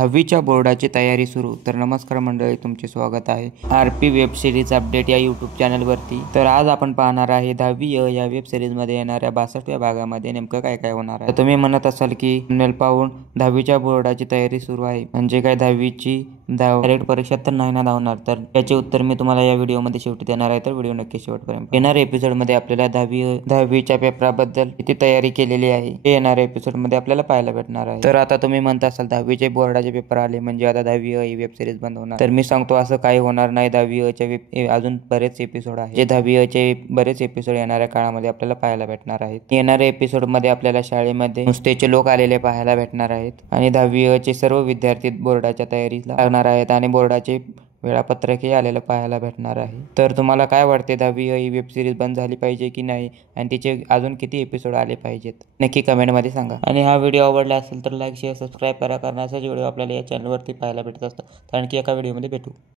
10वीच्या बोर्डाची तयारी सुरू. तर नमस्कार मंडळी, तुमचे स्वागत आहे RP वेब सिरीज अपडेट या यूट्यूब चॅनलवरती. तर आज आपण पाहणार आहे 10वी या वेब सिरीजमध्ये येणाऱ्या 62व्या भागामध्ये नेमकं काय काय होणार आहे. तर तुम्ही म्हणत असाल की थंबनेल पाहून 10वीच्या बोर्डाची तयारी सुरू आहे म्हणजे काय 10वीची डायरेक्ट परीक्षा तर नाही ना धावणार. तर याचे उत्तर मी तुम्हाला या व्हिडिओमध्ये शेवटी देणार आहे, तर व्हिडिओ नक्की शेवटपर्यंत. येणाऱ्या एपिसोडमध्ये आपल्याला 10वीच्या पेपराबद्दल किती तयारी केलेली आहे हे येणाऱ्या एपिसोडमध्ये आपल्याला पाहायला भेटणार आहे. तर आता तुम्ही म्हणत असाल 10वीचे बोर्डाचे पेपर आले म्हणजे आता 10वी ही वेब सिरीज बंद होणार. तर मी सांगतो असं काही होणार नाही. 10वी अजून बरेच एपिसोड आहेत जे 10वी बरेच एपिसोड येणाऱ्या काळामध्ये आपल्याला पाहायला भेटणार आहेत. येणाऱ्या एपिसोड मध्ये आपल्याला शाळेमध्ये नुसतेचे लोक आलेले पाहायला भेटणार आहेत आणि 10वी सर्व विद्यार्थी बोर्डाच्या तयारीला लागणार आहेत आणि बोर्डाचे वेळापत्रकही आलेलं पाहायला भेटणार आहे. तर तुम्हाला काय वाटते 10वी ही वेब सिरीज बंद झाली पाहिजे की नाही आणि तिचे अजून किती एपिसोड आले पाहिजेत नक्की कमेंटमध्ये सांगा. आणि हा व्हिडिओ आवडला असेल तर लाईक शेअर सबस्क्राईब करा, कारण असाच व्हिडिओ आपल्याला या चॅनलवरती पाहायला भेटत असतात. तर आणखी एका व्हिडिओमध्ये भेटू.